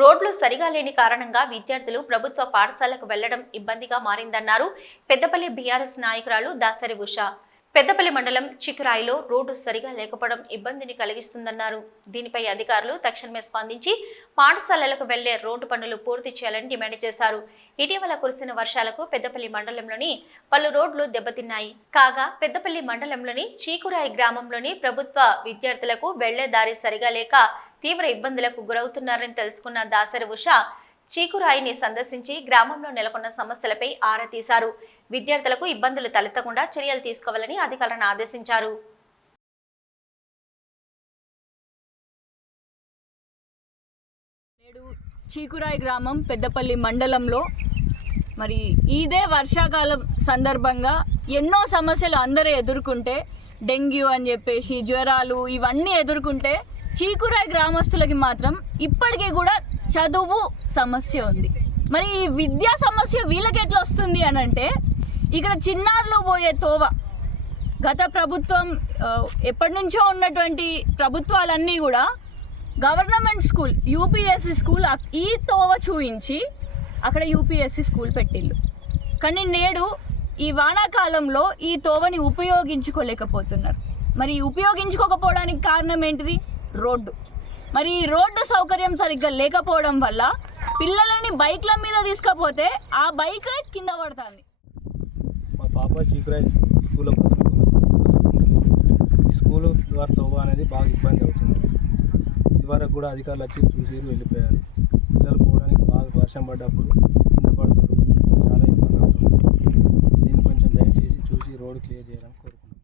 రోడ్లు సరిగా లేని కారణంగా విద్యార్థులు ప్రభుత్వ పాఠశాలకు వెళ్ళడం ఇబ్బందిగా మారిందన్నారు. పెద్దపల్లి బీఆర్ఎస్ నాయకురాలు దాసరి ఉష. పెద్దపల్లి మండలం చికురాయిలో రోడ్డు సరిగా లేకపోవడం ఇబ్బందిని కలిగిస్తుందన్నారు. దీనిపై అధికారులు తక్షణమే స్పందించి పాఠశాలలకు వెళ్ళే రోడ్డు పనులు పూర్తి చేయాలని డిమాండ్ చేశారు. ఇటీవల కురిసిన వర్షాలకు పెద్దపల్లి మండలంలోని పలు రోడ్లు దెబ్బతిన్నాయి. కాగా పెద్దపల్లి మండలంలోని చీకురాయి గ్రామంలోని ప్రభుత్వ విద్యార్థులకు వెళ్ళే దారి సరిగా లేక తీవ్ర ఇబ్బందులకు గురవుతున్నారని తెలుసుకున్న దాసరి ఉష చీకురాయిని సందర్శించి గ్రామంలో నెలకొన్న సమస్యలపై ఆరా తీశారు. విద్యార్థులకు ఇబ్బందులు తలెత్తకుండా చర్యలు తీసుకోవాలని అధికారులను ఆదేశించారు. నేడు చీకురాయి గ్రామం పెద్దపల్లి మండలంలో మరి ఇదే వర్షాకాలం సందర్భంగా ఎన్నో సమస్యలు అందరూ ఎదుర్కొంటే డెంగ్యూ అని చెప్పేసి జ్వరాలు ఇవన్నీ ఎదుర్కొంటే చీకురాయి గ్రామస్తులకి మాత్రం ఇప్పటికీ కూడా చదువు సమస్య ఉంది. మరి ఈ విద్యా సమస్య వీళ్ళకి ఎట్లా వస్తుంది అని అంటే ఇక్కడ చిన్నారులు పోయే తోవ. గత ప్రభుత్వం ఎప్పటి నుంచో ఉన్నటువంటి ప్రభుత్వాలన్నీ కూడా గవర్నమెంట్ స్కూల్ యూపీఎస్సి స్కూల్ ఈ తోవ చూయించి అక్కడ యూపీఎస్సి స్కూల్ పెట్టిళ్ళు. కానీ నేడు ఈ వానాకాలంలో ఈ తోవని ఉపయోగించుకోలేకపోతున్నారు. మరి ఉపయోగించుకోకపోవడానికి కారణం ఏంటిది? రోడ్డు. మరి ఈ రోడ్డు సౌకర్యం సరిగ్గా లేకపోవడం వల్ల పిల్లలని బైక్ల మీద తీసుకపోతే ఆ బైక్ కింద పడుతుంది. మా పాప చీకురాయి స్కూల్లో ఈ స్కూల్ ద్వారా తోవ అనేది బాగా ఇబ్బంది అవుతుంది. ఇదివరకు కూడా అధికారులు వచ్చి చూసి వెళ్ళిపోయారు. పిల్లలు పోవడానికి బాగా వర్షం పడ్డప్పుడు